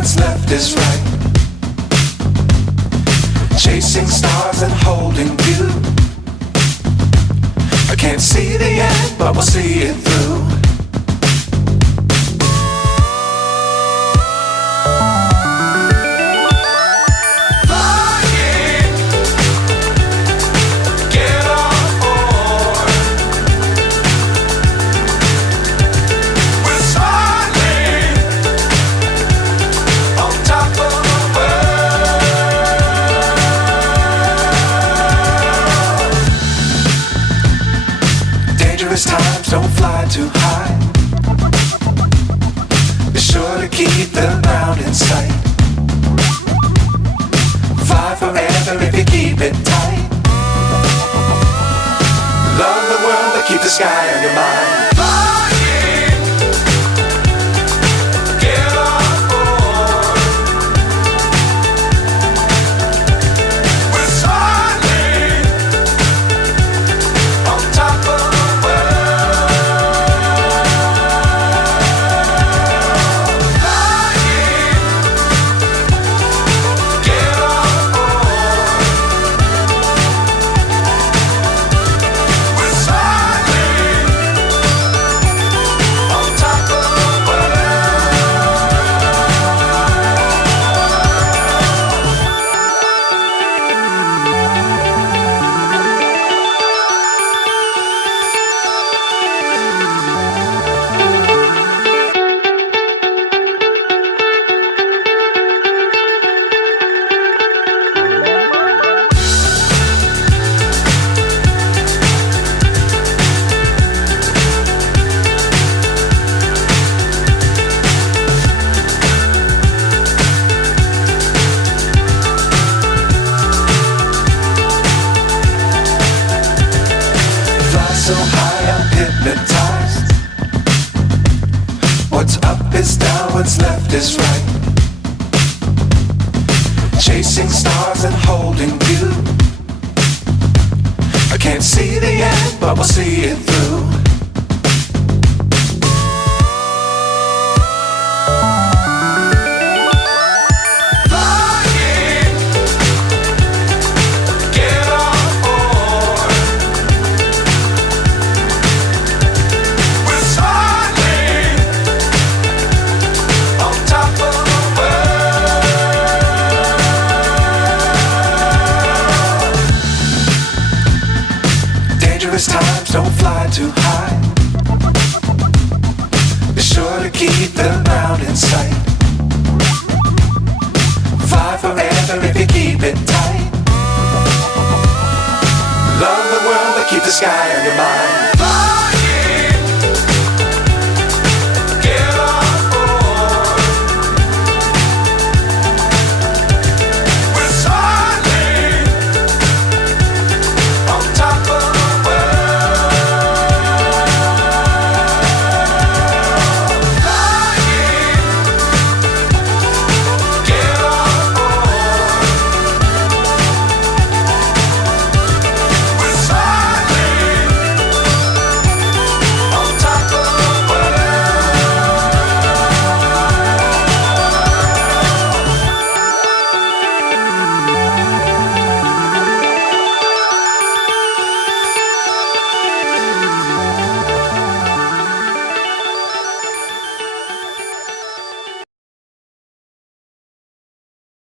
what's left is right. Chasing stars and holding you. I can't see the end, but we'll see it through. Times don't fly too high. Be sure to keep the ground in sight. Fly forever if you keep it tight. Love the world but keep the sky on your mind. So high I'm hypnotized. What's up is down, what's left is right. Chasing stars and holding you. I can't see the end, but we'll see it through. Times don't fly too high. Be sure to keep the ground in sight. Fly forever if you keep it tight. Love the world but keep the sky on your mind.